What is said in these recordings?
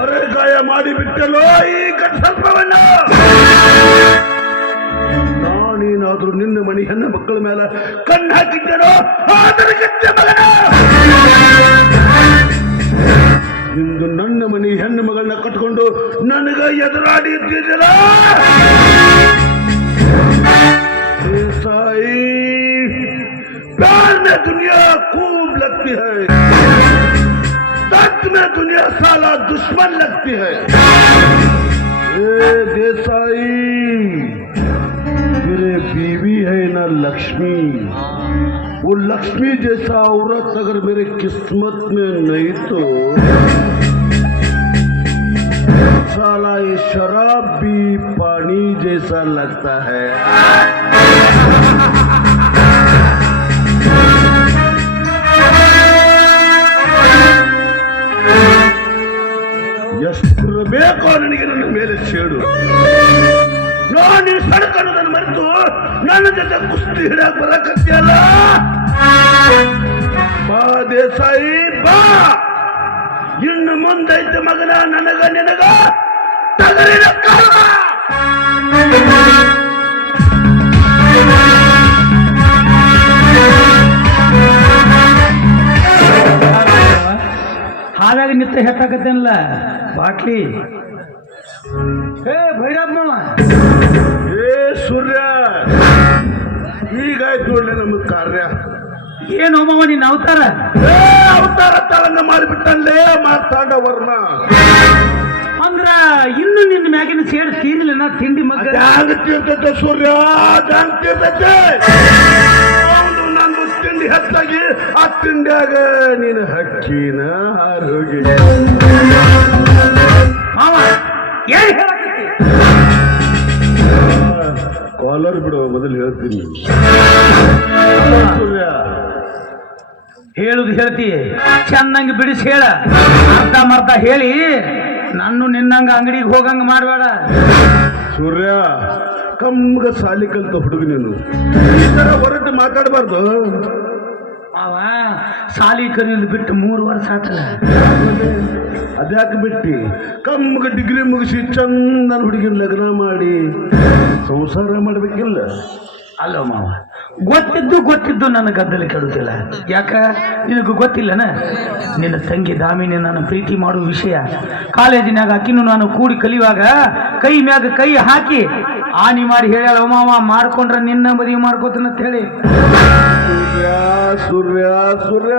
ಅರೆ ಗಾಯ ಮಾಡಿಬಿಟ್ಟಲೋ ಈಗ ಸ್ವಲ್ಪವನ್ನ. ನಾನೇನಾದ್ರೂ ನಿನ್ನ ಮನೆ ಹೆಣ್ಣು ಮಕ್ಕಳ ಮೇಲೆ ಕಣ್ಣು ಹಾಕಿದ್ದನೋ ಅದರ ಗೆದ್ದೆ ಮಗನ. ಇಂದು ನನ್ನ ಮನೆ ಹೆಣ್ಣು ಮಗಳನ್ನ ಕಟ್ಕೊಂಡು ನನಗ ಎದುರಾಡಿ ಇದ್ದಿದ್ದಲ್ಲ. प्यार में दुनिया खूब लगती है, दर्द में दुनिया साला दुश्मन लगती है. देसाई तेरे बीवी है ना लक्ष्मी, वो लक्ष्मी जैसा औरत अगर मेरे किस्मत में नहीं तो साला ये शराब भी पानी जैसा लगता है. ಎಷ್ಟು ಬೇಕೋ ನನಗೆ ನನ್ನ ಮೇಲೆ ಸೇಡು. ನಾನು ಸಡಕನ್ನು ನನ್ನ ಮರೆತು ನನ್ನ ಜೊತೆ ಕುಸ್ತಿ ಹಿಡಿಯಕ್ ಬರಕತ್ತಿಯಲ್ಲ. ಬಾ ದೇಸಾಯಿ ಬಾ, ಇನ್ನು ಮುಂದೈತೆ ಮಗನ ನನಗ ನಿನಗ ತಗರಿನ ಕಾಲ. ಹಾಗಾಗಿ ನಿತ್ಯ ಹೆತ್ತಾಕತ್ತೇನಲ್ಲ ಬಾಟ್ಲಿ. ಭೈರಪ್ಪ ಮಾವ, ಸೂರ್ಯ ಈಗಾಯ್ತು ನೋಡ್ಲಿ ನಮ್ಮ ಕಾರ್ಯ. ಏನು ಮಾವ ನಿನ್ನ ಅವತಾರ? ಅವತಾರ ತಳಂಗ ಮಾಡಿಬಿಟ್ಟಲ್ಲೇ ಮಾತಾಡ ವರ್ಣ. ಅಂದ್ರ ಇನ್ನು ನಿನ್ನ ಮ್ಯಾಗಿನ ಸೇಡ್ ತೀರಿಲ್ಲ ತಿಂಡಿ ಮಗ ತೀರ್ತೈತೆ ಸೂರ್ಯ, ತೀರ್ತೈತೆ. ನಂದು ತಿಂಡಿ ಹೆಚ್ಚಾಗಿ ಆ ತಿಂಡಿಯಾಗ ನೀನು ಹಕ್ಕಿನ ಆರೋಗ್ಯ. ಕಾಲರ್ ಬಿಡುವ ಮೊದಲು ಹೇಳ್ತೀನಿ. ಸೂರ್ಯ ಹೇಳುದು ಹೇಳ್ತಿ, ಚೆನ್ನಾಗಿ ಬಿಡಿಸಿ ಹೇಳ. ಅರ್ಧ ಮರ್ಧ ಹೇಳಿ ನಾನು ನಿನ್ನಂಗ ಅಂಗಡಿಗೆ ಹೋಗಂಗ ಮಾಡಬೇಡ. ಸೂರ್ಯ ಕಮ್ಮಗ ಸಾಲಿ ಕಲ್ತ ಹುಡುಗ ನೀನು, ಈ ತರ ಹೊರಟು ಮಾತಾಡಬಾರ್ದು. ಅವ ಸಾಲಿ ಕಲಿಯೋದು ಬಿಟ್ಟು 3 ವರ್ಷ ಆತಲ್ಲ. ಅದ್ಯಾಕೆ ಬಿಟ್ಟಿ? ಕಮ್ಮಗ ಡಿಗ್ರಿ ಮುಗಿಸಿ ಚಂದನ ಹುಡುಗಿನ ಲಗ್ನ ಮಾಡಿ ಸಂಸಾರ ಮಾಡ್ಬೇಕಿಲ್ಲ. ಅಲ್ಲ ಮಾವ, ಗೊತ್ತಿದ್ದು ನನ್ನ ಗದ್ದಲ ಕೆಡುತ್ತಿಲ್ಲ. ಯಾಕ ನಿನಗೂ ಗೊತ್ತಿಲ್ಲನ? ನಿನ್ನ ತಂಗಿ ದಾಮಿನಿ ನಾನು ಪ್ರೀತಿ ಮಾಡುವ ವಿಷಯ ಕಾಲೇಜಿನಾಗ ಅಕ್ಕಿನೂ ನಾನು ಕೂಡಿ ಕಲಿಯುವಾಗ ಕೈ ಮ್ಯಾಗ ಕೈ ಹಾಕಿ ಆನಿ ಮಾಡಿ ಹೇಳ್ಯಾಳ, ಮಾವ ಮಾಡ್ಕೊಂಡ್ರೆ ನಿನ್ನ ಮದುವೆ ಮಾಡ್ಕೋತನಂತ ಹೇಳಿ. सूर्य सूर्य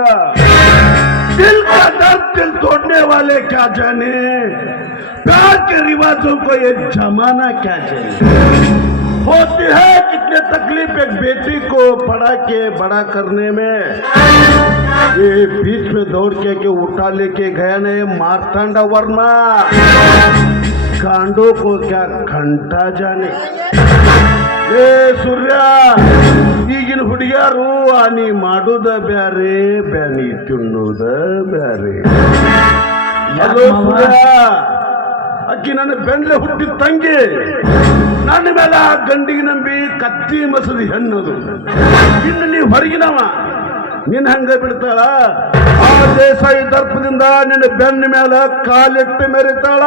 दिल का दर्द दिल तोड़ने वाले क्या जाने, प्यार के रिवाजों को ये जमाना क्या जाने. होती है कितने तकलीफ एक बेटी को पढ़ा के बड़ा करने में. ये बीच में दौड़ के उठा लेके गया ना ये मार्तांडा वर्मा, कांडों को क्या घंटा जाने. ಏ ಸೂರ್ಯ, ಈಗಿನ ಹುಡುಗಿಯಾರು ಆನಿ ಮಾಡುದ ಬ್ಯಾರೆ, ಬ್ಯಾನಿ ತಿನ್ನೋದ ಬ್ಯಾರೆ. ಅಲೋ ಸೂರ್ಯ, ಅಕ್ಕಿ ನನ್ನ ಬೆಂಡ್ಲೆ ಹುಟ್ಟಿದ ತಂಗಿ, ನನ್ನ ಮೇಲೆ ಆ ಗಂಡಿಗೆ ನಂಬಿ ಕತ್ತಿ ಮಸದಿ ಹೆಣ್ಣದು. ಇನ್ನು ನೀವು ಹೊರಗಿನವ, ನಿನ್ನ ಹಂಗ ಬಿಡ್ತಾಳ. ಆ ದೇಸಾಯಿ ದರ್ಪದಿಂದ ನಿನ್ನ ಬೆನ್ನ ಮೇಲೆ ಕಾಲಿಟ್ಟು ಮೆರಿತಾಳ.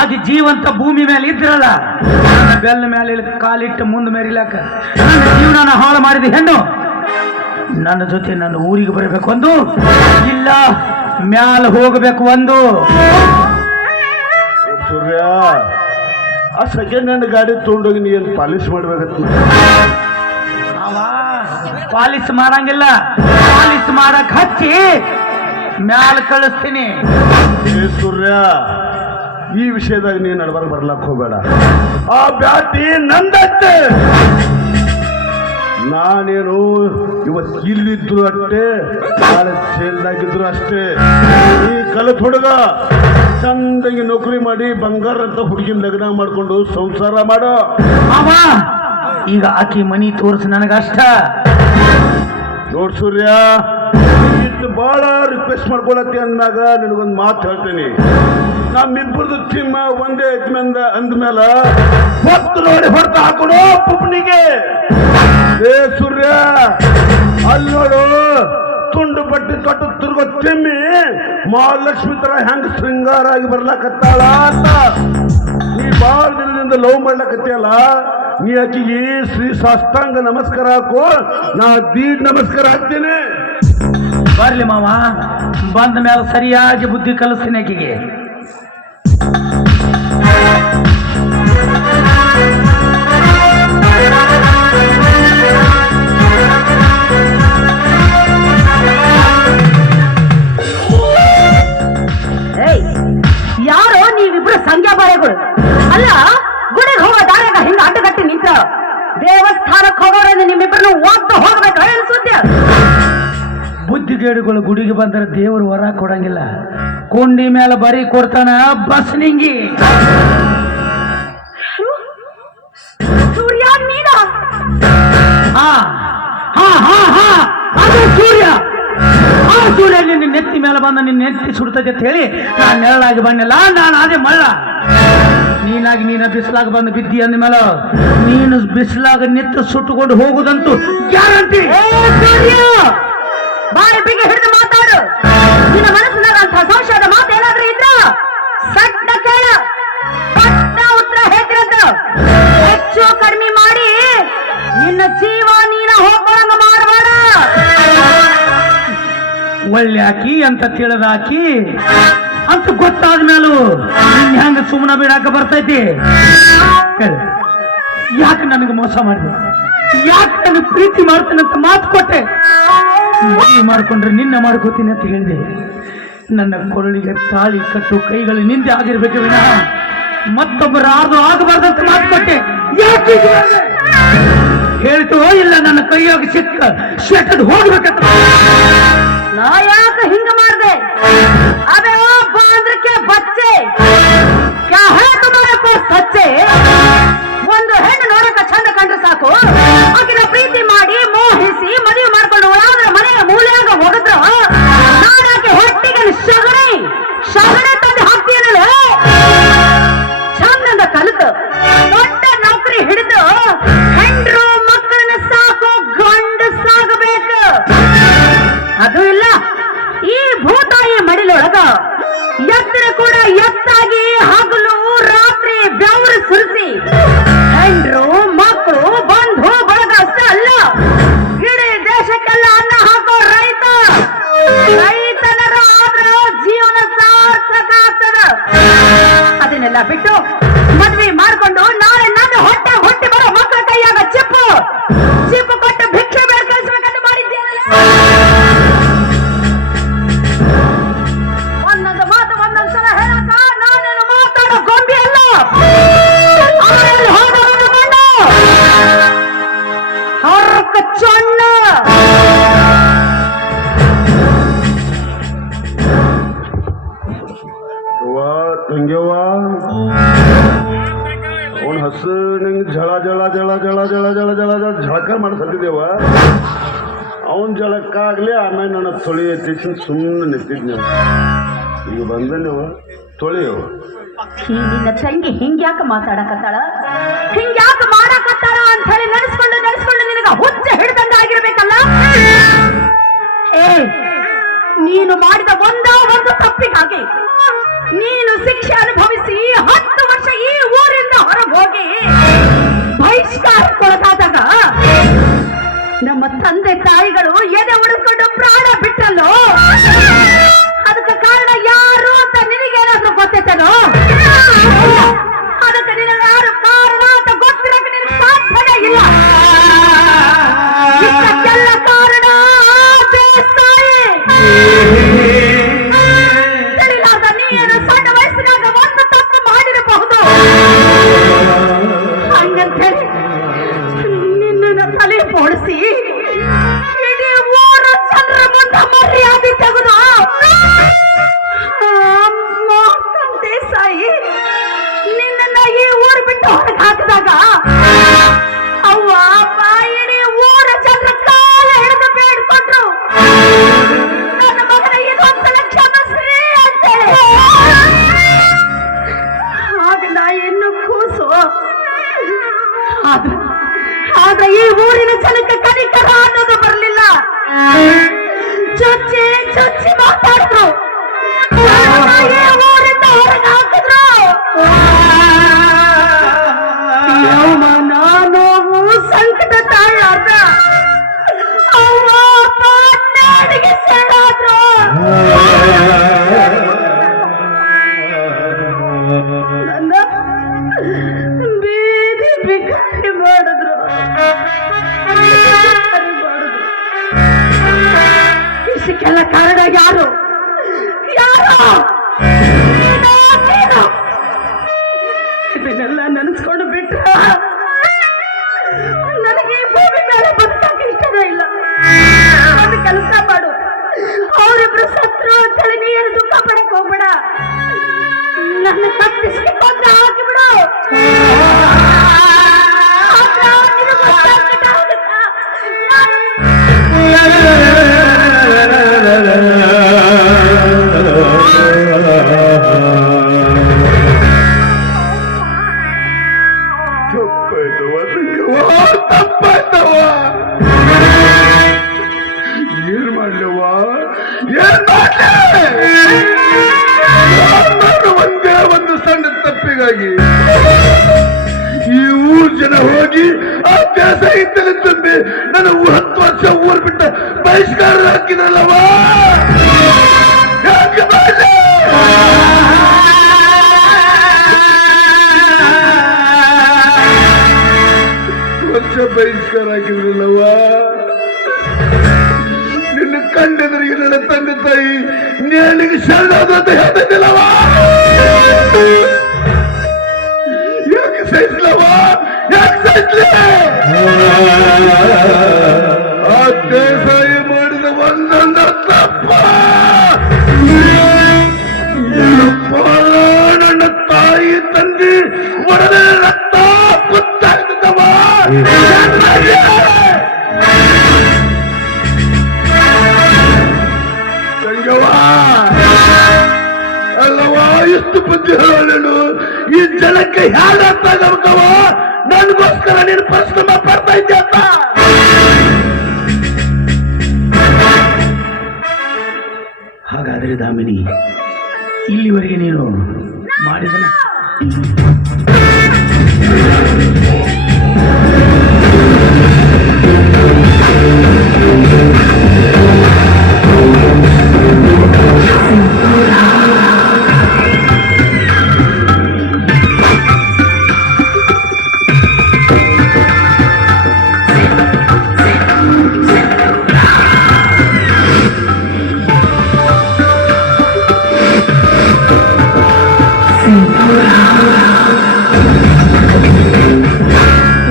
ಅದು ಜೀವಂತ ಭೂಮಿ ಮೇಲೆ ಇದ್ರಲ್ಲ, ನನ್ನ ಬೆಲ್ಲ ಮೇಲೆ ಕಾಲಿಟ್ಟು ಮುಂದೆ ಮೆರಿಲಾಕ ನನ್ನ ಜೀವನ ಹಾಳು ಮಾಡಿದ ಹೆಣ್ಣು ನನ್ನ ಜೊತೆ ನನ್ನ ಊರಿಗೆ ಬರಬೇಕು ಒಂದು, ಇಲ್ಲ ಮ್ಯಾಲ ಹೋಗಬೇಕು ಒಂದು. ಸೂರ್ಯ, ಆ ಸೆಕೆಂಡ್ ಹ್ಯಾಂಡ್ ಗಾಡಿ ತಗೊಂಡೋಗಿ ನೀ ಎಲ್ಲಿ ಪಾಲಿಶ್ ಮಾಡ್ಬೇಕತ್ತ? ಪಾಲಿಶ್ ಮಾಡಂಗಿಲ್ಲ, ಪಾಲಿಶ್ ಮಾಡಕ್ ಹಚ್ಚಿ ಮ್ಯಾಲ ಕಳಿಸ್ತೀನಿ. ಏ ಸೂರ್ಯ, ಈ ವಿಷಯದಾಗ ನೀನು ನಡ್ಬಾರ ಬರ್ಲಕ್ ಹೋಗ್ಬೇಡ. ಆ ಬ್ಯಾಟಿ ನಂದತ್ತೆ. ನಾನೇನು ಇವತ್ತು ಇಲ್ಲಿದ್ರು ಅಷ್ಟೇ, ನಾಳೆ ಜೈಲ್ದಾಗಿದ್ರು ಅಷ್ಟೇ. ಈ ಕಲಿತ ಹುಡುಗ ಚಂದಾಗಿ ನೌಕರಿ ಮಾಡಿ ಬಂಗಾರ ಅಂತ ಹುಡುಗಿನ ಲಗ್ನ ಮಾಡ್ಕೊಂಡು ಸಂಸಾರ ಮಾಡೋ. ಅವ ಈಗ ಆಕಿ ಮನಿ ತೋರ್ಸು ನನಗಷ್ಟ. ನೋಡ್ ಸೂರ್ಯ, ಇದು ಬಹಳ ರಿಕ್ವೆಸ್ಟ್ ಮಾಡ್ಕೊಳತ್ತೆ ಅಂದಾಗ ನಿನಗೊಂದು ಮಾತು ಹೇಳ್ತೀನಿ. ನಮ್ಮಿಬ್ಬರದು ತಿಮ್ಮ ಒಂದೇ ಎತ್ಮೆಂದ ಅಂದ್ಮೇಲ ಹೊತ್ತು ನೋಡಿ ಹೊರತು ಹಾಕೊಡು ಪುಪ್ನಿಗೆ. ಏ ಸೂರ್ಯ, ಅಲ್ಲಿ ನೋಡು, ತುಂಡು ಬಟ್ಟೆ ತೊಟ್ಟು ತಿರುಗೋ ತಿಮ್ಮಿ ಮಹಾಲಕ್ಷ್ಮಿ ತರ ಹೆಂಗ್ ಶೃಂಗಾರ ಆಗಿ ಬರ್ಲಾಕತ್ತಾಳ ಅಂತ. ನೀ ಬಾಳ ದಿನದಿಂದ ಲವ್ ಮಾಡ್ಲಕತ್ತಿಯಲ್ಲ, ನೀ ಆಕಿಗೆ ಶ್ರೀ ಸಾಷ್ಟಾಂಗ ನಮಸ್ಕಾರ ಹಾಕು, ನಾ ದೀಡ್ ನಮಸ್ಕಾರ ಹಾಕ್ತೀನಿ. ಬರ್ಲಿ ಮಾವ, ಬಂದ ಮೇಲೆ ಸರಿಯಾಗಿ ಬುದ್ಧಿ ಕಲಿಸ್ತೀನಿ ಆಕಿಗೆ. ಯಾರೋ ನೀವಿಬ್ರು ಸಂಖ್ಯಾ ಬಾಳೆಗಳು ಅಲ್ಲ. ಗುಡಿಗೆ ಹೋಗೋ ದಾರ್ಯಾಗ ಹಿಂಗ ಅಡ್ಡಗಟ್ಟಿ ನಿಂತ ದೇವಸ್ಥಾನಕ್ಕೆ ಹೋಗೋರಿಂದ ನಿಮ್ಮಿಬ್ಬರನ್ನು ಓದ್ತಾ ಹೋಗ್ಬೇಕು ಅನ್ಸುತ್ತೆ. ಬುದ್ಧಿಗೇಡುಗಳು ಗುಡಿಗೆ ಬಂದರೆ ದೇವರು ವರ ಕೊಡಂಗಿಲ್ಲ, ಕೊಂಡಿ ಮೇಲೆ ಬರಿ ಕೊಡ್ತಾನ ಬಸ್ ನಿಂಗಿ. ಸೂರ್ಯ ನೀನ? ಹಾ ಹಾ ಹಾ ಹಾ, ಅದು ಸೂರ್ಯ. ಆ ಸೂರ್ಯ ನಿನ್ನ ನೆತ್ತಿ ಮೇಲೆ ಬಂದ ನಿನ್ನ ನೆತ್ತಿ ಸುಡ್ತದೆ ಅಂತ ಹೇಳಿ ನಾನು ನೆರಳಾಗಿ ಬಂದಿಲ್ಲ, ನಾನು ಅದೇ ಮಳ್ಳ. ನೀನಾಗಿ ನೀನ ಬಿಸಿಲಾಗ ಬಂದು ಬಿದ್ದಿ ಅಂದ ಮೇಲೆ ನೀನು ಬಿಸಿಲಾಗ ನಿತ್ತು ಸುಟ್ಟುಕೊಂಡು ಹೋಗುದಂತೂ ಗ್ಯಾರಂಟಿ. ಬಾಯಿ ಬಿಗಿ ಹಿಡಿದು ಮಾತಾಡು. ನಿನ್ನ ಮನಸ್ಸಿನಾಗ ಅಂತ ಸಂಶಯದ ಮಾತು ಏನಾದ್ರೂ ಇದ್ರ ಸಟ್ಟ ಕೇಳ, ಪಟ್ಟ ಉತ್ತರ ಹೇಳ್ತಿರಂತ. ಹೆಚ್ಚು ಕಡಿಮೆ ಮಾಡಿ ನಿನ್ನ ಜೀವ ನೀನ ಹೋಗೋಂಗ ಮಾಡಬೇಡ. ಒಳ್ಳೆ ಹಾಕಿ ಅಂತ ತಿಳಿದ ಹಾಕಿ ಅಂತ ಗೊತ್ತಾದ ಮೇಲೂ ನಿನ್ ಹೆಂಗ ಸುಮ್ಮನ ಬಿಡಾಕ ಬರ್ತೈತಿ? ಯಾಕೆ ನನಗೆ ಮೋಸ ಮಾಡಿದೆ? ಯಾಕೆ ನನಗೆ ಪ್ರೀತಿ ಮಾಡ್ತೇನೆ ಅಂತ ಮಾತು ಕೊಟ್ಟೆ? ಮದುವೆ ಮಾಡ್ಕೊಂಡ್ರೆ ನಿನ್ನ ಮಾಡ್ಕೋತೀನಿ ಅಂತ ಹೇಳಿದೆ. ನನ್ನ ಕೊರಳಿಗೆ ತಾಳಿ ಕಟ್ಟು ಕೈಗಳು ನಿಂದೆ ಆಗಿರ್ಬೇಕು ವಿನಃ ಮತ್ತೊಬ್ಬರ ಆಗಬಾರ್ದಂತ ಮಾತು ಕೊಟ್ಟೆ. ಯಾಕೆ ಹೇಳ್ತು? ಇಲ್ಲ ನನ್ನ ಕೈಯಾಗ ಸಿಕ್ಕ ಶೆಟ್ಟದ್ ಹೋಗ್ಬೇಕಂತ. ನಾ ಯಾಕೆ ಹಿಂಗ ಮಾಡ್ದೆ? ಅದೇ ಒಬ್ಬ ಅಂದ್ರಕ್ಕೆ ಬಚ್ಚೆ ಕ್ಯಾ ಹೇ ತುಮಾರಕೋ ಸಚ್ಚೆ. ಒಂದು ಹೆಣ್ಣು ನೋಡಕ ಚಂದ ಕಂಡ್ರೆ ಸಾಕು, ಆಕಿನ ಪ್ರೀತಿ ಮಾಡಿ ಮೋಹಿಸಿ ಮದುವೆ ಮಾಡ್ಕೊಂಡು ಒಳಾದ್ರ ಮನೆಯ ಮೂಲೆಯಾಗ ಹೋಗಿದ್ರ ನಾನಾಕೆ ಹೊಟ್ಟಿಗೆ ಶಗಣಿ ತಂದು ಹಾಕ್ತೀನಲ್ಲ. ಚಂದಂದ ಕಲಿತು ದೊಡ್ಡ ನೌಕರಿ ಹಿಡಿದು ಹೆಂಡ್ರು ಮಕ್ಕಳನ್ನ ಸಾಕು ಗಂಡು ಸಾಗಬೇಕು. ಅದು ಇಲ್ಲ, ಈ ಭೂತಾಯಿ ಮಡಿಲೊಳಗ ಎತ್ತರ ಕೂಡ ಎತ್ತಾಗಿ ಹಗಲು ರಾತ್ರಿ ಬೆವರು ಸುರಿಸಿ ಹೆಂಡ್ರು ಮಕ್ಕಳು ಬಂಧು ಬಳಗ ಅಷ್ಟೇ ಅಲ್ಲ, ಇಡೀ ದೇಶಕ್ಕೆಲ್ಲ ಅನ್ನ ಹಾಕೋ ರೈತನರ ಆದ್ರ ಜೀವನ ಸಾರ್ಥಕ ಆಗ್ತದ. ಅದನ್ನೆಲ್ಲ ಬಿಟ್ಟು ಮದ್ವೆ ಮಾಡ್ಕೊಂಡು ನಾಳೆ ನನ್ನ ಹೊಟ್ಟೆ ಬರೋ ಮಕ್ಕಳ ಕೈಯಾಗ ಚಿಪ್ಪು ಕೊಟ್ಟು ಭಿಕ್ಷೆ ಬೇಡ ಕಳಿಸ್ಬೇಕಂತ ಮಾಡಿದ್ದೇನಲ್ಲ. ಒಂದೊಂದು ಮಾತು ಒಂದೊಂದ್ಸಲ ಹೇಳಕ ನಾನೇನು ಮಾತಾಡೋ ಗೊಂಬೆ ಅಲ್ಲ. ಅವರಲ್ಲಿ ಹೋದವನು ಮಣ್ಣು ಹೊರಕ ಚೊಣ್ಣ. ತಂಗ್ಯವ್ವ, ಅವನ ಹಸು ನಿಂಗೆ ಝಳಕ ಮಾಡಿಸತ್ತಿದ್ದೇವ. ಅವನ ಜಳಕ್ಕಾಗ್ಲಿ ಆಮೇಲೆ ನನ್ನ ತೊಳಿ ಎತ್ತಿಸಿ ಸುಮ್ಮನೆ ನಿಂತಿದ್ನಿ. ಈಗ ಬಂದ ನೀವು ತೊಳಿಯವ. ನಿನ್ನ ತಂಗಿ ಹಿಂಗ್ಯಾಕ ಮಾತಾಡಕತ್ತಾಳ, ಹಿಂಗ್ಯಾಕ ಮಾಡಕತ್ತಾಳ ಅಂತ ಹೇಳಿ ನಡೆಸ್ಕೊಂಡು ನಿನಗ ಹುಚ್ಚ ಹಿಡ್ದಂಗ ಆಗಿರ್ಬೇಕಲ್ಲ. ನೀನು ಮಾಡಿದ ಒಂದು ತಪ್ಪಿಗಾಗಿ ನೀನು ಶಿಕ್ಷೆ ಅನುಭವಿಸಿ 10 ವರ್ಷ ಈ ಊರಿಂದ ಹೊರಗೋಗಿ ಬಹಿಷ್ಕಾರಕ್ಕೊಳಗಾದಾಗ ನಮ್ಮ ತಂದೆ ತಾಯಿಗಳು ಎದೆ ಉಳಿಸ್ಕೊಂಡು ಪ್ರಾಣ ಬಿಟ್ಟಲ್ಲೋ. ಅದಕ್ಕೆ ಕಾರಣ ಯಾರು ಅಂತ ನಿನಗೇನಾದ್ರೂ ಗೊತ್ತೈತೇನೋ? ಅದಕ್ಕೆ ನಿನಗೆ ಯಾರು ಕಾರಣ ಅಂತ ಗೊತ್ತಿರಕ್ಕೆ ನಿನಗೆ ಸಾಧ್ಯವೇ ಇಲ್ಲ. ಇದಕ್ಕೆಲ್ಲ ಕಾರಣ ದೇಸಾಯಿ. ಇದಕ್ಕೆಲ್ಲ ಕಾರಣ ಯಾರು? ಯಾರು? ನೀನು. ಇದನ್ನೆಲ್ಲ ನೆನೆಸ್ಕೊಂಡು ಬಿಟ್ರ ನನಗೆ ಈ ಭೂಮಿ ಮೇಲೆ ಬದುಕಕ್ಕೆ ಇಷ್ಟನೇ ಇಲ್ಲ. ಅದು ಕೆಲಸ ಮಾಡು, ಅವರಿಬ್ರು ಸತ್ರು ಅಂತೇಳಿ ನೀ ಏನು ದುಃಖ ಪಡಕ್ ಹೋಗ್ಬೇಡ. ನನ್ನ ತಪ್ಪಿಸಿ ಕೊಂದು ಹಾಕಿಬಿಡು. ತಪ್ಪಾಯ್ತವ. ಏನ್ ಮಾಡ್ಲವ? ಏನ್ ಮಾಡ್ಲಿ? ಒಂದೇ ಒಂದು ಸಣ್ಣ ತಪ್ಪಿಗಾಗಿ ಈ ಊರ್ ಜನ ಹೋಗಿ ಆ ದೇಶ ಇದ್ದಲೆ ತುಂಬಿ ನನ್ನ 10 ವರ್ಷ ಊರ್ ಬಿಟ್ಟ ಬಹಿಷ್ಕಾರ ಹಾಕಿದ್ರಲ್ಲವ. ಯಾಕೆ ಮಾಡ್ಲಿ? ವರ್ಷ ಬಹಿಷ್ಕಾರ ಹಾಕಿದ್ರಲ್ಲವ. ನಿನ್ನ ಕಂಡೆದರಿಗೆ ನನ್ನ ತಂದೆ ತಾಯಿ ನೇಣಿಗೆ ಶರಣಾದ ಅಂತ ಹೇಳ್ತಿದ್ದಿಲ್ಲವ. ಯಾಕೆ ಸಹಿಸ್ಲವ? ಯಾಕೆ ಸಹಿಸ್ಲಿ? ಆ ದೇಸಾಯಿ ಮಾಡಿದ ಒಂದೊಂದು ತಪ್ಪ ನನ್ನ ತಾಯಿ ತಂದೆ ಒಡನೆ ರಕ್ತ ಗೊತ್ತಾಗ್ತದವ. ಅಲ್ಲವ, ಎಷ್ಟು ಬುದ್ಧಿ ಹೇಳೋಣ. ಈ ಜನಕ್ಕೆ ಹ್ಯಾಗ ಅರ್ಥ ಆಗಬೇಕವ? ನನಗೋಸ್ಕರ ನೀನು ಪರಿಶ್ರಮ ಪಡ್ತಾ ಇದ್ದೆ ಅಂತ. ಹಾಗಾದರೆ ದಾಮಿನಿ, ಇಲ್ಲಿವರೆಗೆ ನೀನು ಮಾಡಿದ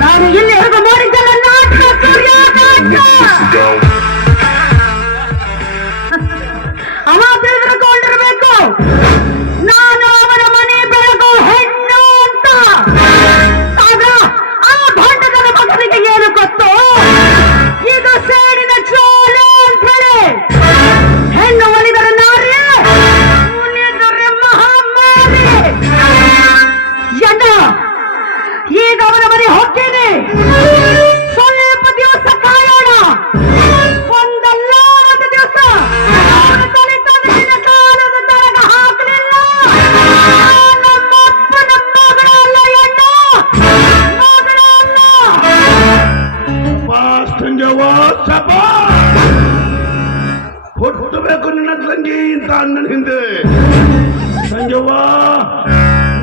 ನಾನು ಇಲ್ಲಿವರೆಗೂ ಮಾಡಿದ್ದಲ್ಲ ನಾಟಕ, ಸೂರ್ಯ ಅವ ತಿಳಿದುಕೊಂಡಿರ್ಬೇಕು ನಾನು ಅವರ ಮನೆ ಬೆಳಗು ಹೆಣ್ಣು ಅಂತ. ಆಗ ಆ ಭಂಡದ ಮಗನಿಗೆ ಏನು ಗೊತ್ತು? ಇದು ಸೇಡಿನ ಚೋಲೆ ಅಂತ ಹೇಳಿ. ಹೆಣ್ಣು ಒಲಿದರೆ ನಾರಿ, ಉಳಿದರೆ ಮಹಾಮಾರಿ. ಈಗ ಅವನ ಮನೆ ಹೋಗ್ತೇನೆ. ಸ್ವಲ್ಪ ದಿವಸ ಕಾಯೋಣ. ಒಂದಲ್ಲ ಒಂದು ದಿವಸ ಅವನು ತಲೆ ತಂದಿನ ಕಾಲದ ತರಗ ಹಾಕಲಿಲ್ಲ. ನಮ್ಮಪ್ಪನ ಮಗಳಲ್ಲ ಎಣ್ಣ, ಮಗಳಲ್ಲ. ಹುಟ್ಟಬೇಕು ನಿನ್ನ ತಂಗಿ ಇಂತ ಅಣ್ಣನ ಹಿಂದೆ. ಸಂಜವ್ವ,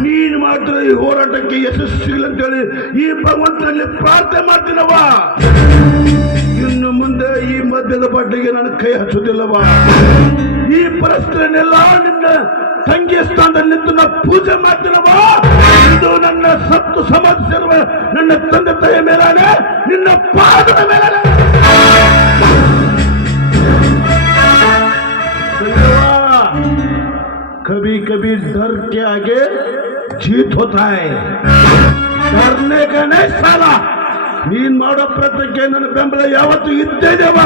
ನೀನು ಮಾತ್ರ ಈ ಹೋರಾಟಕ್ಕೆ ಯಶಸ್ಸಿಲ್ಲ ಅಂತೇಳಿ ಈ ಭಗವಂತನಲ್ಲಿ ಪ್ರಾರ್ಥನೆ ಮಾಡ್ತೀನವ. ಇನ್ನು ಮುಂದೆ ಈ ಮಧ್ಯದ ಬಡ್ಡೆಗೆ ನನ್ನ ಕೈ ಹಚ್ಚುದಿಲ್ಲವ. ಈ ಪರಿಸ್ಥಿತಿಯನ್ನೆಲ್ಲ ನಿನ್ನ ತಂಗಿಯ ಸ್ಥಾನದಲ್ಲಿ ನಿಂತು ನಾ ಪೂಜೆ ಮಾಡ್ತೀನವ. ಇದು ನನ್ನ ಸತ್ತು ಸಮಾಧಿಸಿರುವ ನನ್ನ ತಂದೆ ತಾಯಿಯ ಮೇಲಾನೆ, ನಿನ್ನ ಪಾದದ ಮೇಲಾನೆ. कभी कभी डर के आगे जीत होता है. डरने का नहीं साला. ನೀನ್ ಮಾಡೋ ಪ್ರಯತ್ನಕ್ಕೆ ನನ್ನ ಬೆಂಬಲ ಯಾವತ್ತೂ ಇದ್ದೇದವ.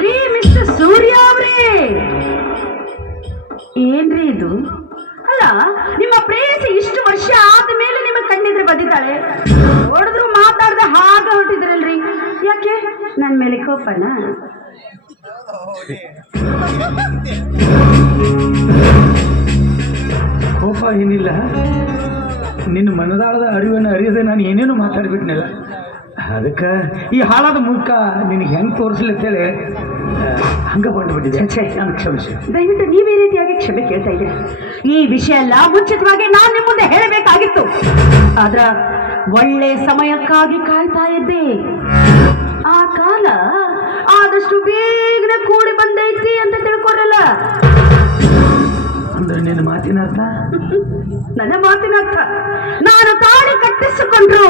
ರೀ ಮಿಸ್ಟರ್ ಸೂರ್ಯ ಅವರೇ, ಏನ್ರಿ ಇದು? ಅಲ್ಲ, ನಿಮ್ಮ ಪ್ರೇಯಸಿ ಇಷ್ಟು ವರ್ಷ ಆದ್ಮೇಲೆ ನಿಮ್ಮ ಕಣ್ಣಿದ್ರೆ ಬಂದಿದ್ದಾಳೆ. ನೋಡಿದ್ರು ಮಾತಾಡದೆ ಹಾಗೆ ಹೊರಟಿದ್ರಲ್ರಿ, ಯಾಕೆ? ನನ್ನ ಮೇಲೆ ಕೋಪನ? ಕೋಪ ಏನಿಲ್ಲ, ನಿನ್ನ ಮನದಾಳದ ಅರಿವನ್ನು ಅರಿಯದೆ ನಾನು ಏನೇನು ಮಾತಾಡ್ಬಿಟ್ನಲ್ಲ. ಅದಕ್ಕೆ ಈ ಹಾಳಾದ ಮುಖ ನಿನಗೆ ಹೆಂಗೆ ತೋರಿಸ್ಲಿ ಅಂತೇಳಿ ಹಂಗೆ ಬಂದ್ಬಿಟ್ಟಿದೆ. ನಾನು ಕ್ಷಮಿಸಿ. ದಯವಿಟ್ಟು ನೀವೇ ರೀತಿಯಾಗಿ ಕ್ಷಮೆ ಕೇಳ್ತಾ ಇದ್ದೀರಿ. ಈ ವಿಷಯ ಎಲ್ಲ ಮುಂಚಿತವಾಗಿ ನಾನು ನಿಮ್ಮ ಮುಂದೆ ಹೇಳಬೇಕಾಗಿತ್ತು. ಆದ್ರ ಒಳ್ಳೆ ಸಮಯಕ್ಕಾಗಿ ಕಾಯ್ತಾ ಇದ್ದೆ. ಆ ಕಾಲ ಆದಷ್ಟು ಬೇಗನೆ ಕೂಡಿ ಬಂದೈತಿ ಅಂತ ತಿಳ್ಕೊರಲ್ಲ. ಅಂದ್ರೆ ನಿನ್ನ ಮಾತಿನ ಅರ್ಥ? ನನ್ನ ಮಾತಿನ ಅರ್ಥ, ನಾನು ತಾಳಿ ಕಟ್ಟಿಸಿಕೊಂಡ್ರು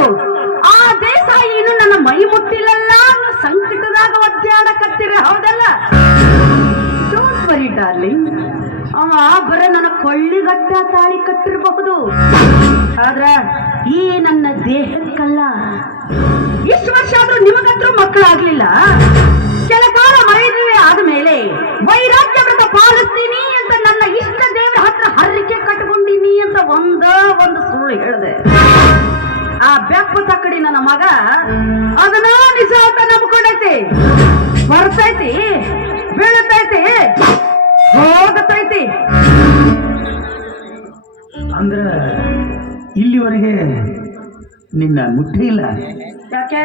ಆ ದೇಸಾಯಿನು ನನ್ನ ಮೈ ಮುಟ್ಟಿಲ್ಲಲ್ಲ ಅನ್ನೋ ಸಂಕಟದಾಗ ಒದ್ದಾಡಕತ್ತೀರ, ಹೌದಲ್ಲ? ಡೋಂಟ್ ವರಿ ಡಾರ್ಲಿಂಗ್, ಬರ ನನ್ನ ಕೊಳ್ಳಿಗಟ್ಟ ತಾಳಿ ಕಟ್ಟಿರಬಹುದು, ಆದ್ರ ಈ ನನ್ನ ದೇಹಕ್ಕಲ್ಲ. ಇಷ್ಟು ವರ್ಷ ಆದ್ರೂ ನಿಮಗಂತರೂ ಮಕ್ಕಳಾಗ್ಲಿಲ್ಲ. ಕೆಲ ಕಾಲ ಮೈದುವೆ ಆದ್ಮೇಲೆ ವೈರಾಗ್ಯ ವ್ರತ ಪಾಲಿಸ್ತೀನಿ ಅಂತ ನನ್ನ ಇಷ್ಟ ದೇವರ ಹತ್ರ ಹರ್ರಿಕೆ ಕಟ್ಕೊಂಡಿನಿ ಅಂತ ಒಂದು ಸುಳ್ಳು ಹೇಳಿದೆ. ಆ ಬೆಪ್ಪ ತಕ್ಕಡಿ ನನ್ನ ಮಗ ಅದನ್ನ ನಿಜ ಅಂತ ನಂಬ್ಕೊಂಡೈತಿ. ಬರ್ತೈತಿ, ಬೀಳತೈತಿ, ಹೋಗತೈತಿ. ಅಂದ್ರ ಇಲ್ಲಿವರೆಗೆ ನಿನ್ನ ಮುಟ್ಟಿ ಇಲ್ಲ. ಯಾಕೆ?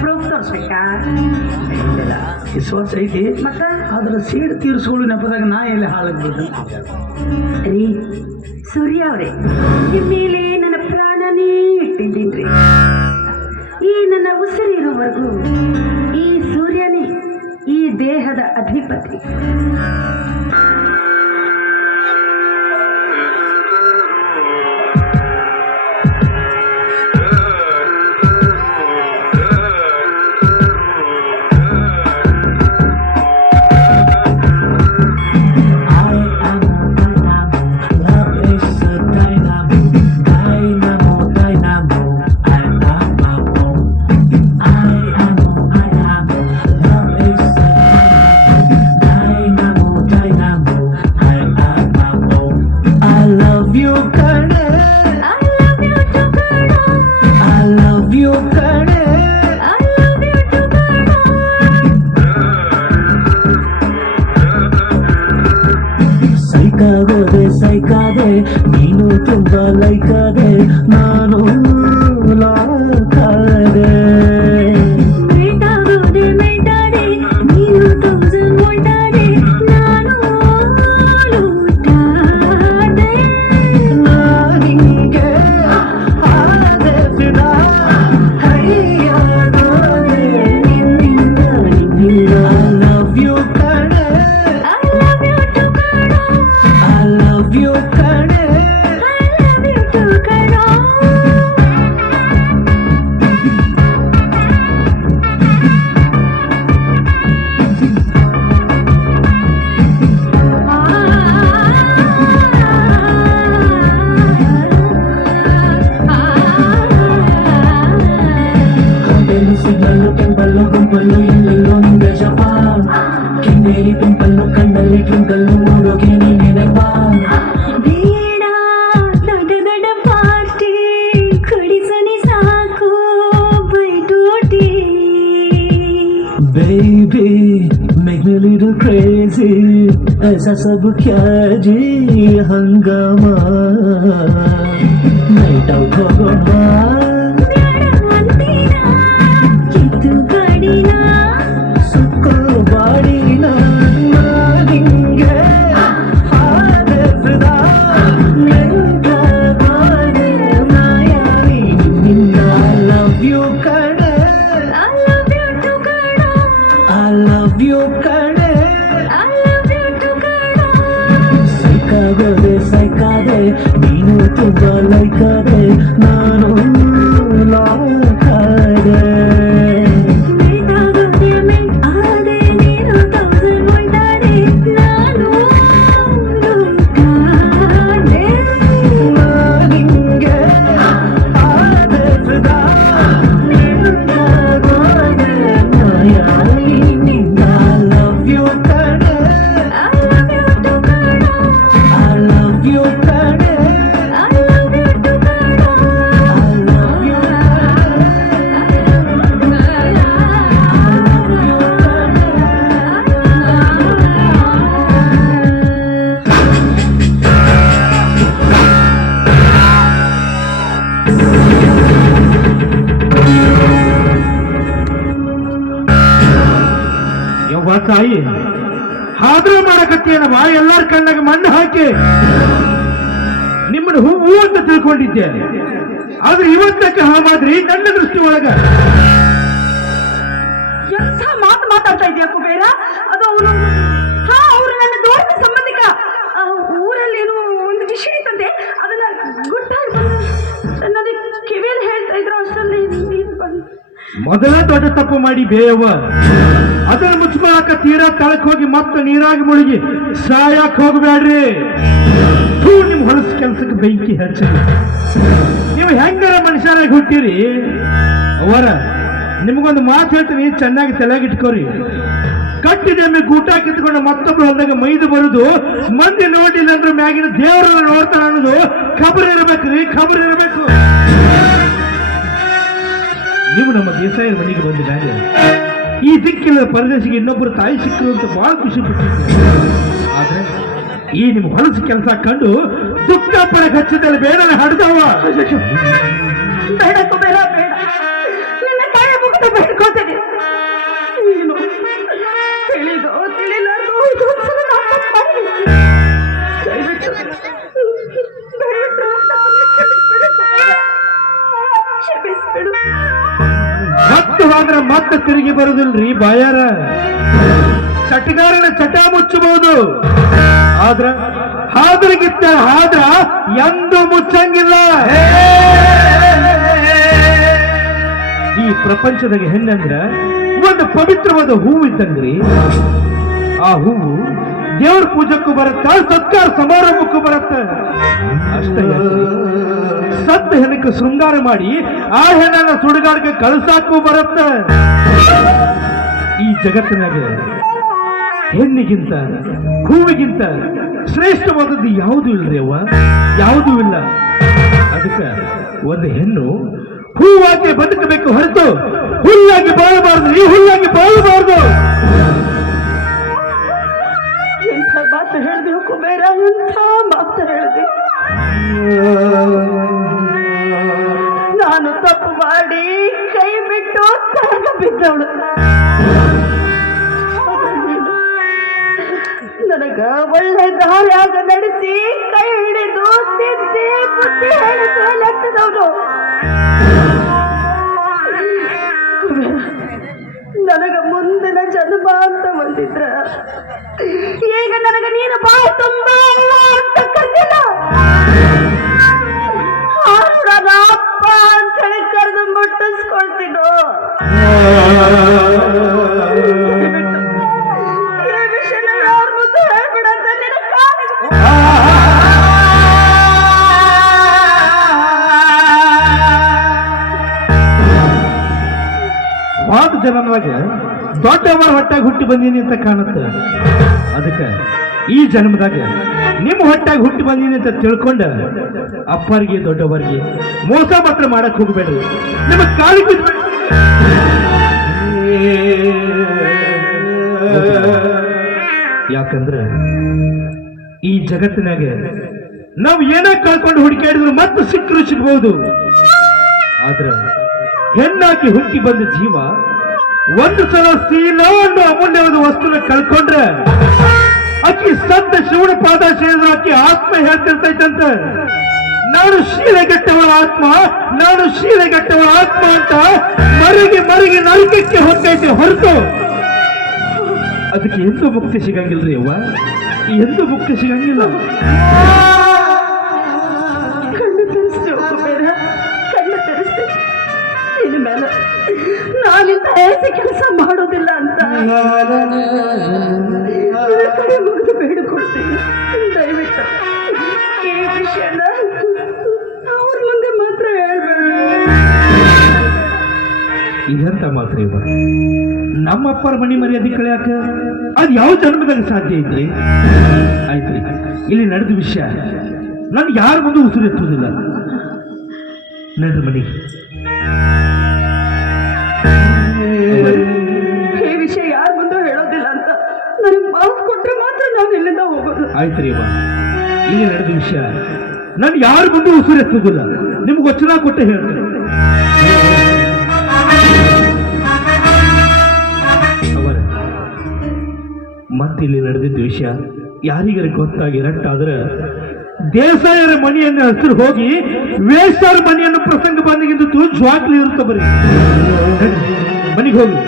ಪ್ರೂಫ್ ತೋರಿಸ್ಬೇಕಾ? ವಿಶ್ವಾಸ ಐತಿ, ಮತ್ತೆ ಅದ್ರ ಸೀಡ್ ತೀರಿಸ್ಕೊಳ್ಳೋ ನೆಪದಾಗ ನಾ ಎಲ್ಲಿ ಹಾಳಾಗ್ಬೋದು ರೀ ಸೂರ್ಯ ಅವ್ರೆ, ನಿಮ್ಮ ಮೇಲೆ ನನ್ನ ಪ್ರಾಣನೇ ಇಟ್ಟಿದ್ದೀನ್ರಿ. ಈ ನನ್ನ ಉಸಿರಿರುವವರೆಗೂ ಈ ಸೂರ್ಯನೇ ಈ ದೇಹದ ಅಧಿಪತಿ. ಸೈಕಾದೆ ನೀನು ತುಂಬ ಲೈಕಾದೆ, ನಾನು ಲಾಕಾದೆ. ಮೆಟ್ಟಾದೆ ನೀನು ತೌಸಂಡ್ ಹೊಂಟಾದೆ, ನಾನು ಲೂಟಾದೆ. ನಾನಿಂಗೆ ಆದೆ ಫಿದಾ, ಹೈಯಾದೆ ನಿನ್ನಿಂದ. I love you ಕಣೆ, I love you too ಕಣೋ, I love you ಕಣೆ. I love you too ಕಣೋ. ಕಾಂಟೆಲು ಸಿಗ್ನಲ್ಲು ಟೆಂಪಲ್ಲು ಗುಂಪಲ್ಲು ಎಲ್ಲೆಲ್ಲೋ ನಿಂಗೆ ಜಪ, ಕೆನ್ನೇರಿ ಪಿಂಪಲ್ಲು ಕಣ್ಣಲ್ಲಿ ಟ್ವಿಂಕಲ್ಲು ನೋಡೋಕೆ ನೀನೇನೆ ಬಾ. ಬೇಡ ದೊಡ್ಡ ದೊಡ್ಡ ಪಾರ್ಟಿ, ಕುಡಿಸನಿ ಸಾಕು ಬೈಟೋಟಿ. Baby, make me a little crazy, ऐसा सब क्या जी हंगामा. Night out ಹೋಗೋಣ, ಕಿತ್ತು ಕಡಿನ ಸುಕ್ಕೋ ಬಾಡಿನ. ನಾನಿಂಗೆ ಆದೆ ಫಿದಾ, ಮೆಂಟಾದೆ ಮಾಯಾವಿ ನಿನ್ನ. I love you ಕಣೆ, I love you too ಕಣೋ, I love you ಕಣೆ. I love you too ಕಣೋ. ಸೈಕಾದೆ ನೀನು ತುಂಬ ಲೈಕಾದೆ, ನಾನು ಲಾಕಾದೆ. ಮೆಟ್ಟಾದೆ ನೀನು ತೌಸಂಡ್ ಹೊಂಟಾದೆ, ನಾನು ಲೂಟಾದೆ. ನಾನಿಂಗೆ ಆದೆ ಫಿದಾ, ಮೆಂಟಾದೆ ಮಾಯಾವಿ ನಿನ್ನ. I love you ಕಣೆ, I love you too ಕಣೋ, I love you ಕಣೆ. I love you too ಕಣೋ. I love you ಯವ್ವ ತಾಯಿ, ಆದ್ರೂ ಮಾಡಕತ್ತೇನವ ಎಲ್ಲಾರ ಕಣ್ಣಾಗ ಮಣ್ಣು ಹಾಕಿ ನಿಮ್ಮನ್ನು ಹೂವು ಅಂತ ತಿಳ್ಕೊಂಡಿದ್ದೆ. ಆದ್ರೆ ಇವತ್ತಕ್ಕೆ ಹಾಮಾದ್ರಿ ನನ್ನ ದೃಷ್ಟಿ ಒಳಗ ಎಂಥ ಮಾತು ಮಾತಾಡ್ತಾ ಇದೆಯಾ ಕುಬೇರ? ಅದು ಅವನು ಅವರು ನನ್ನ ದೂರದ ಸಂಬಂಧಿಕ. ಊರಲ್ಲಿ ಏನೋ ಒಂದು ವಿಷಯ ಇತ್ತಂತೆ, ಅದನ್ನ ಗೊತ್ತಾಗಿ ನನಗೆ ಕಿವಿಯಲ್ಲಿ ಹೇಳ್ತಾ ಇದ್ರು. ಅಷ್ಟರಲ್ಲಿ ನೀನು ಬಂದು ಮೊದಲ ದೊಡ್ಡ ತಪ್ಪು ಮಾಡಿ ಬೇಯವ್ವ, ಅದನ್ನ ಮುಚ್ಕೊಳಕ ತೀರಾ ತಳಕ್ ಹೋಗಿ ಮತ್ತೆ ನೀರಾಗಿ ಮುಳುಗಿ ಸಾಯಕ್ ಹೋಗ್ಬೇಡ್ರಿ. ನಿಮ್ ಹೊಲಸು ಕೆಲ್ಸಕ್ಕೆ ಬೆಂಕಿ ಹಚ್ಚ. ನೀವು ಹೆಂಗಾರ ಮನುಷ್ಯರಾಗಿ ಹುಟ್ಟಿರಿ ಅವರ. ನಿಮಗೊಂದು ಮಾತು ಹೇಳ್ತೀನಿ, ಚೆನ್ನಾಗಿ ತಲೆಗಿಟ್ಕೋರಿ. ಕಟ್ಟಿದೆಮ್ಮೆ ಗೂಟ ಕಿತ್ಕೊಂಡು ಮತ್ತೊಬ್ರು ಹೊಂದಾಗ ಮೈದು ಬರುದು, ಮಂದಿ ನೋಡಿಲ್ಲ ಅಂದ್ರೆ ಮ್ಯಾಗಿನ ದೇವರನ್ನ ನೋಡ್ತಾರ ಅನ್ನೋದು ಖಬರ್ ಇರಬೇಕ್ರಿ, ಖಬರ್ ಇರಬೇಕು. ನೀವು ನಮ್ಮ ದೇಸಾಯಿ ಮನೆಗೆ ಬಂದ ಮ್ಯಾಗ ಈ ದಿಕ್ಕಿಲ್ಲದ ಪರದೇಶಿಗೆ ಇನ್ನೊಬ್ಬರು ತಾಯಿ ಸಿಕ್ಕರು ಅಂತ ಬಹಳ ಖುಷಿ ಪಟ್ಟಿದ್ದೆ. ಆದ್ರೆ ಈ ನಿಮ್ಮ ಹೊಲಸು ಕೆಲಸ ಕಂಡು ದುಃಖ ಪಡಕ್ ಹಚ್ಚಿದಲ್ಲಿ ಬೇಡ ಹಡ್ದವ. ಬೇಡ ಕುಬೇರ, ಬೇಡ. ನಿನ್ನ ಕೈ ಮುಗಿದು ಬೇಡ್ಕೋತೇನೆ. ನೀನು ತಿಳಿದೋ ತಿಳಿಲಾರ್ದೋ ಇದೊಂದ್ಸಲ ನಾನು ತಪ್ಪು ಮಾಡಿದ್ದೀನಿ. ದಯವಿಟ್ಟು ಕ್ಷಮಿಸ್ಬಿಡು. ಮತ್ತೆ ಹೋದ್ರೆ ಮತ್ತೆ ತಿರುಗಿ ಬರುದಿಲ್ರಿ ಬಾಯಾರ. ಚಟಗಾರನ ಚಟ ಮುಚ್ಚಬಹುದು, ಆದ್ರ ಹಾದ್ರಿಗಿತ್ತ ಹಾದ್ರ ಎಂದು ಮುಚ್ಚಂಗಿಲ್ಲ. ಈ ಪ್ರಪಂಚದಾಗ ಹೆಣ್ಣಂದ್ರ ಒಂದು ಪವಿತ್ರವಾದ ಹೂವು ಇದ್ದಂಗ್ರಿ. ಆ ಹೂವು ದೇವ್ರ ಪೂಜಕ್ಕೂ ಬರುತ್ತ, ಸತ್ಕಾರ ಸಮಾರಂಭಕ್ಕೂ ಬರುತ್ತ. ಅಷ್ಟೇ ಸತ್ತ ಹೆಣ್ಣಕ್ಕೆ ಶೃಂಗಾರ ಮಾಡಿ ಆ ಹೆಣ್ಣನ್ನ ಸುಡುಗಾಡಿಗೆ ಕಳ್ಸಾಕೂ ಬರುತ್ತ. ಈ ಜಗತ್ತಿನಾಗ ಹೆಣ್ಣಿಗಿಂತ ಹೂವಿಗಿಂತ ಶ್ರೇಷ್ಠವಾದದ್ದು ಯಾವುದೂ ಇಲ್ರಿ ಅವ್ವ, ಯಾವುದೂ ಇಲ್ಲ. ಅದಕ್ಕೆ ಒಂದು ಹೆಣ್ಣು ಹೂವಾಗಿ ಬದುಕಬೇಕು ಹೊರತು ಹುಲ್ಲಾಗಿ ಬಾಳಬಾರ್ದು, ಈ ಹುಲ್ಲಾಗಿ ಬಾಳಬಾರ್ದು. ಎಂಥ ಮಾತು ಹೇಳಿದೆ ಕುಬೇರ, ಎಂಥ ಮಾತು ಹೇಳಿದೆ. ನಾನು ತಪ್ಪು ಮಾಡಿ ಕೈ ಬಿಟ್ಟು ತರಗ ಬಿದ್ದವಳು. ನನಗ ಒಳ್ಳೆ ದಾರಿಯಾಗ ನಡೆಸಿ ಕೈ ಹಿಡಿದು ತಿದ್ದಿ ಬುದ್ಧಿ ಹೇಳಿದ್ದು ಲೆಕ್ಕದವನು. ನನಗ ಮುಂದಿನ ಜನ್ಮ ಅಂತ ಬಂದಿದ್ರ ಈಗ ನನಗ ನೀನು ಬಾಯಿ ತುಂಬಾ ಅಂತ ಕರೆದಿಲ್ಲ. ಅಪ್ಪ ಅಂತ ಹೇಳಿ ಕರೆದು ಮುಟ್ಟಿಸ್ಕೊಳ್ತೀನೋ. ಈ ವಿಷಯನ ಯಾರ ಮುಂದೆ ಹೇಳ್ಬಿಡಂತ ನಿನ್ನ ಕಾಲಿಗೆ ಮಾತು ಜನ್ಮದಾಗ ದೊಡ್ಡವರ ಹೊಟ್ಟಾಗಿ ಹುಟ್ಟಿ ಬಂದೀನಿ ಅಂತ ಕಾಣುತ್ತೆ. ಅದಕ್ಕೆ ಈ ಜನ್ಮದಾಗ ನಿಮ್ಮ ಹೊಟ್ಟಾಗಿ ಹುಟ್ಟಿ ಬಂದೀನಿ ಅಂತ ತಿಳ್ಕೊಂಡ ಅಪ್ಪರಿಗೆ ದೊಡ್ಡವರಿಗೆ ಮೋಸ ಮಾತ್ರ ಮಾಡಕ್ ಹೋಗ್ಬೇಡ್ರಿ. ನಿಮ್ಮ ಕಾಲಿಗೆ ಬಿದ್ಬೇಡ್ರಿ. ಯಾಕಂದ್ರೆ ಈ ಜಗತ್ತಿನಾಗ ನಾವು ಏನೋ ಕಳ್ಕೊಂಡು ಹುಡುಕಾಡಿದ್ರು ಮತ್ತೆ ಸಿಕ್ಕರು ಸಿಗ್ಬಹುದು. ಆದ್ರ ಹೆಣ್ಣಾಗಿ ಹುಟ್ಟಿ ಬಂದ ಜೀವ ಒಂದು ಸಲ ಶೀಲ ಅನ್ನೋ ಅಮೂಲ್ಯವಾದ ವಸ್ತುನ ಕಳ್ಕೊಂಡ್ರೆ ಆಕಿ ಸಂತ ಶಿವನ ಪಾದ ಸೇರಿದ್ರು ಆಕಿ ಆತ್ಮ ಹೇಳ್ತಿರ್ತೈತಂತ, ನಾನು ಶೀಲಗೆಟ್ಟವಳ ಆತ್ಮ, ನಾನು ಶೀಲಗೆಟ್ಟವಳ ಆತ್ಮ ಅಂತ ಮರಿಗೆ ಮರಿಗೆ ನರಕಕ್ಕೆ ಹೋಗ್ತೈತೆ ಹೊರತು ಅದಕ್ಕೆ ಎಂದೂ ಮುಕ್ತಿ ಸಿಗಂಗಿಲ್ರಿ ಅವ್ವ, ಎಂದೂ ಮುಕ್ತಿ ಸಿಗಂಗಿಲ್ಲ. ಕಣ್ಣು ತೆರೆಸ್ತೇವೆ ಕುಬೇರ, ಕಣ್ಣು ತೆರೆಸ್ತೇವೆ. ಇನ್ನು ಮೇಲೆ ನಾನಿಂದ ಏಸಿ ಕೆಲಸ ಮಾಡೋದಿಲ್ಲ ಅಂತ ಕಡೆ ಮುಗಿದು ಬೇಡಿಕೊಳ್ತೀನಿ. ದಯವಿಟ್ಟು ಈ ವಿಷಯನ ಅವ್ರ ಮುಂದೆ ಮಾತ್ರ ಹೇಳ್ಬೇಡ. ಇದಂತ ಮಾತ್ರ ಇವ ನಮ್ಮಪ್ಪರ ಮನಿ ಮರ್ಯಾದೆ ಕಳೆಯಾಕ ಅದು ಯಾವ ಜನ್ಮದಾಗ ಸಾಧ್ಯ ಐತ್ರಿ? ಆಯ್ತ್ರಿ, ಇಲ್ಲಿ ನಡೆದ ವಿಷಯ ನಾನು ಯಾರ ಮುಂದೆ ಉಸಿರು ಎತ್ತುವುದಿಲ್ಲ. ನಡ್ರಿ ಮನಿ. ಈ ವಿಷಯ ಯಾರ ಮುಂದೆ ಹೇಳೋದಿಲ್ಲ ಅಂತ ನನಗೆ ಮಾತು ಕೊಟ್ರೆ ಮಾತ್ರ ನಾನು ಇಲ್ಲಿಂದ ಹೋಗೋದು. ಆಯ್ತ್ರಿ ಅಮ್ಮ, ಇಲ್ಲಿ ನಡೆದ ವಿಷಯ ನಾನು ಯಾರ ಮುಂದೆ ಉಸಿರು ಎತ್ತುವುದಿಲ್ಲ. ನಿಮ್ಗೆ ವಚನ ಕೊಟ್ಟೆ ಹೇಳ್ತೇನೆ. ಅವರ ಮತ್ತಿಲ್ಲಿ ನಡೆದಿದ್ದ ವಿಷಯ ಯಾರಿಗಾರ ಗೊತ್ತಾಗಿ ರಟ್ಟಾದ್ರೆ ದೇಸಾಯರ ಮನೆಯನ್ನು ಹಸಿರು ಹೋಗಿ ವೇಷರ ಮನೆಯನ್ನು ಪ್ರಸಂಗ ಬಂದಿಗಿಂತ ಜ್ವಾಕ್ಲಿ ಇರುತ್ತೆ ಬರೀ ಮನೆಗೆ ಹೋಗಿ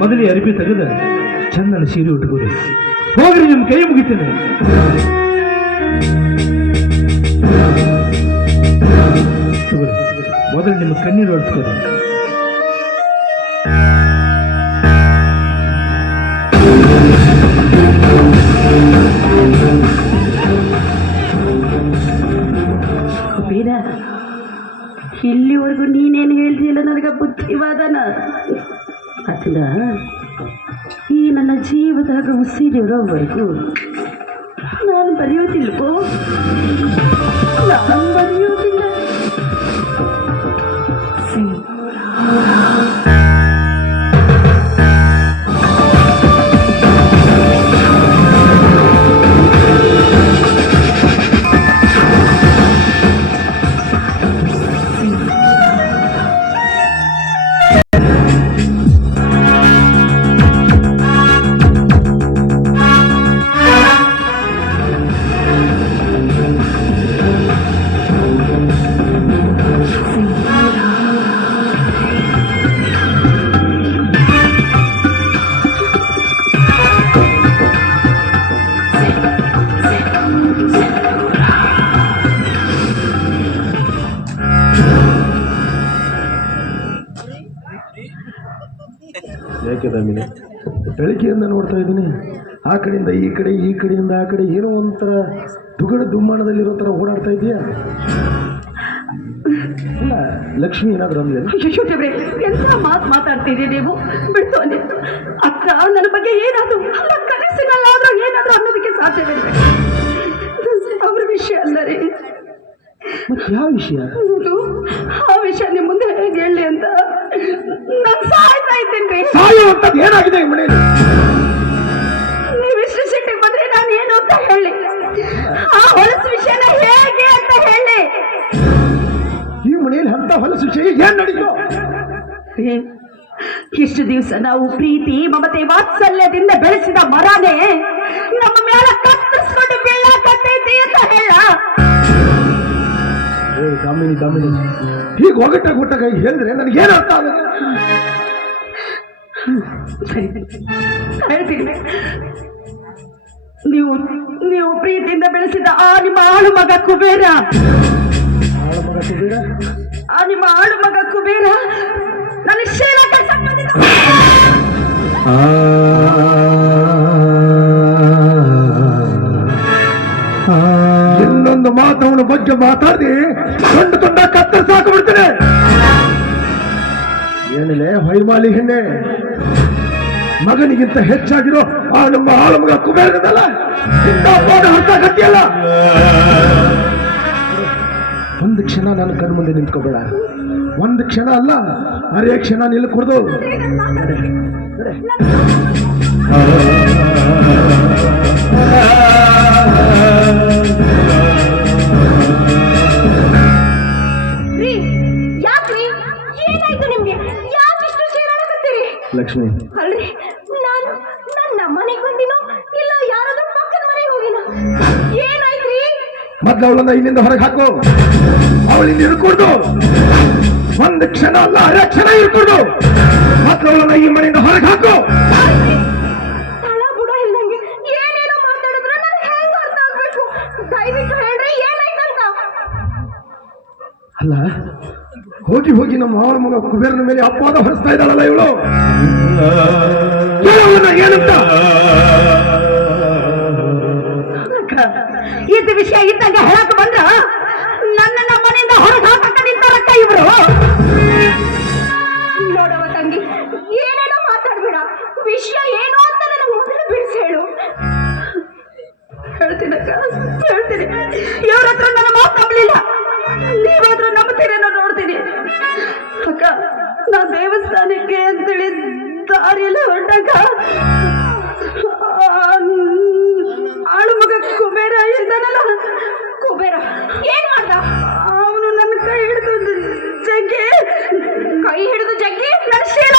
ಮೊದಲೇ ಅರಿಬಿ ತೆಗೆದ ಚಂದನ ಸೀರೆ ಉಟ್ಕೋರಿ ಹೋಗ್ರಿ ನಿಮ್ ಕೈ ಮುಗಿತೇನೆ ಮೊದಲು ನಿಮ್ಮ ಕಣ್ಣೀರು ಹೊಡ್ಸ್ಕೋರಿ ಇಲ್ಲಿವರೆಗೂ ನೀನೇನು ಹೇಳ್ದಿಲ್ಲ ನನಗೆ ಬುದ್ಧಿವಾದನ ಅದನ್ನ ಈ ನನ್ನ ಜೀವದಾಗ ಉಸಿರಿರೋವರೆಗೂ ನಾನು ಬರೆಯೋದಿಲ್ವೋ ನಾನು ಬರೆಯೋದಿಲ್ಲ ಯಾಕೆ ದಾಮಿನಿ ಬೆಳಗ್ಗೆಯಿಂದ ನೋಡ್ತಾ ಇದ್ದೀನಿ ಆ ಕಡೆಯಿಂದ ಈ ಕಡೆ ಈ ಕಡೆಯಿಂದ ಆ ಕಡೆ ಏನೋ ಒಂಥರ ದುಗಡ ದುಮ್ಮಾನದಲ್ಲಿರೋ ಥರ ಓಡಾಡ್ತಾ ಇದೆಯಾ ಅಲ್ಲ ಲಕ್ಷ್ಮಿ ಏನಾದರೂ ಅಂದ್ರೆ ದೇವ್ರೆ ಎಂತ ಮಾತು ಮಾತಾಡ್ತೀರಿ ನೀವು ಬಿಡ್ತು ಅಂದಿತ್ತು ಅಕ್ಕ ನನ್ನ ಬಗ್ಗೆ ಏನಾದ್ರು ಅಲ್ಲ ಕನಸಿನಲ್ಲಾದ್ರೂ ಏನಾದ್ರು ಅನ್ನೋದಕ್ಕೆ ಸಾಧ್ಯವಿಲ್ಲ ಅವ್ರ ವಿಷಯ ಅಲ್ಲ ರೀ ಮತ್ತೆ ಯಾವ ವಿಷಯ ಹೌದು ಆ ವಿಷಯ ನಿಮ್ಮ ಮುಂದೆ ಹೇಗೆ ಹೇಳಿ ಅಂತ ನಾನು ಸಾಯ್ತಾ ಇದ್ದೀನಿ ಸಾಯುವಂಥದ್ದು ಏನಾಗಿದೆ ಈ ಮನೆಯಲ್ಲಿ ನೀವಿಷ್ಟು ಸಿಟ್ಟಿಗೆ ಬಂದ್ರೆ ನಾನು ಏನು ಅಂತ ಹೇಳಿ ಆ ಹೊಲಸು ವಿಷಯನ ಹೇಗೆ ಅಂತ ಹೇಳಿ ಈ ಮನೆಯಲ್ಲಿ ಅಂತ ಹೊಲಸು ವಿಷಯ ಏನ್ ನಡೀತು ಇಷ್ಟು ದಿವಸ ನಾವು ಪ್ರೀತಿ ಮಮತೆ ವಾತ್ಸಲ್ಯದಿಂದ ಬೆಳೆಸಿದ ಮರನೇ ನಮ್ಮ ಮೇಲೆ ಕತ್ತರಿಸ್ಕೊಂಡು ಬೀಳಾಕತ್ತೈತಿ ಅಂತ ಹೇಳ ದಾಮಿನಿ ದಾಮಿನಿ ಹೀಗೆ ಒಗಟ ಗುಟ್ಟಾಗ ಹೇಳಿದ್ರೆ ನನಗೇನು ಅರ್ಥ ಆಗುತ್ತೆ ಸರಿ ಹೇಳ್ತೀನಿ ನೀವು ನೀವು ಪ್ರೀತಿಯಿಂದ ಬೆಳೆಸಿದ ಆ ನಿಮ್ಮ ಆಳು ಮಗ ಕುಬೇರ ಆ ನಿಮ್ಮ ಆಳು ಮಗ ಕುಬೇರ ನನ್ನ ಶೀಲಕ್ಕೆ ಸಂಬಂಧಿತ ಇನ್ನೊಂದು ಮಾತು ಅವನ ಬಗ್ಗೆ ಮಾತಾಡಿ ತುಂಡು ತುಂಡ ಕತ್ತರಿಸಿ ಹಾಕಿಬಿಡ್ತೇನೆ ಏನಿಲ್ಲ ಹೊಯ್ಮಾಲಿ ಹೆಣ್ಣೆ ಮಗನಿಗಿಂತ ಹೆಚ್ಚಾಗಿರೋ ಆ ನಮ್ಮ ಆಳು ಮಗ ಕುಬೇರದಲ್ಲ ಹತ್ತಾಕತ್ತಿಯಲ್ಲ ಒಂದು ಕ್ಷಣ ನನ್ನ ಕಣ್ಣು ಮುಂದೆ ನಿಂತ್ಕೋಬೇಡ ಒಂದು ಕ್ಷಣ ಅಲ್ಲ ಅರೇ ಕ್ಷಣ ನಿಲ್ಕೂಡ್ದು ಏನಾಯ್ತು ನಿಮ್ಗೆ ಯಾಕಿಷ್ಟು ಚೀರಾಡಕತ್ತೀರಿ ಲಕ್ಷ್ಮಿ ಅಲ್ರಿ ನಾನು ನನ್ನ ಮನೆಗೆ ಬಂದಿನೋ ಇಲ್ಲ ಯಾರಾದ್ರೂ ಪಕ್ಕದ ಮನೆಗೆ ಹೋಗಿನೋ ಏನಾಯ್ತ್ರಿ ಮತ್ತೆ ಅವಳನ್ನ ಇಲ್ಲಿಂದ ಹೊರಗೆ ಹಾಕು ಅವಳಿಂದ ಇರ್ಕೊಡ್ದು ಒಂದು ಕ್ಷಣ ಅಲ್ಲ ಅರೆ ಕ್ಷಣ ಇರ್ಕೊಡ್ದು ಮತ್ತೆ ಅವಳನ್ನ ಈ ಮನೆಯಿಂದ ಹೊರಗೆ ಹಾಕು ತಳ ಬುಡ ಇಲ್ದಂಗೆ ಏನೇನೋ ಮಾತಾಡಿದ್ರೆ ನನಗೆ ಹೆಂಗ ಅರ್ಥ ಆಗ್ಬೇಕು ದಯವಿಟ್ಟು ಹೇಳ್ರಿ ಏನಾಯ್ತಂತ ಅಲ್ಲ ಹೋಗಿ ಹೋಗಿ ನಮ್ಮ ಅವಳ ಮಗ ಕುಬೇರನ ಮೇಲೆ ಅಪವಾದ ಹೊರಿಸ್ತಾ ಇದ್ದಾಳಲ್ಲ ಇವಳು ಏನಂತ ಇದು ವಿಷಯ ಇದ್ದಂಗೆ ಹೇಳಕ್ ಬಂದ್ರ ನನ್ನ ಮನೆಯಿಂದ ಹೊರಗೆ ಹಾಕಕ್ಕ ನಿಂತಾರಕ್ಕ ಇವ್ರು ನೋಡವ ತಂಗಿ ಏನೇನೋ ಮಾತಾಡ್ಬೇಡ ವಿಷಯ ಏನು ಅಂತ ನನಗೆ ಮೊದಲು ಬಿಡಿಸಿ ಹೇಳು ಹೇಳ್ತೀನಕ್ಕ ಹೇಳ್ತೀನಿ ಇವ್ರ ಹತ್ರ ನನ್ನ ಮಾತು ನಂಬಲಿಲ್ಲ ನೀವಾದ್ರೂ ನಂಬ್ತೀರೇನೋ ನೋಡ್ತೀನಿ ಅಕ್ಕ ನಾ ದೇವಸ್ಥಾನಕ್ಕೆ ಅಂತೇಳಿ ದಾರಿಯಲ್ಲಿ ಹೊರಟಾಗ ಆಳು ಮಗ ಕುಬೇರ ಇದ್ದಾನಲ್ಲ ಕುಬೇರ ಏನ್ ಮಾಡ್ದ ಅವನು ನನ್ನ ಕೈ ಹಿಡಿದು ಜಗ್ಗಿ ನನ್ನ ಶೀಲ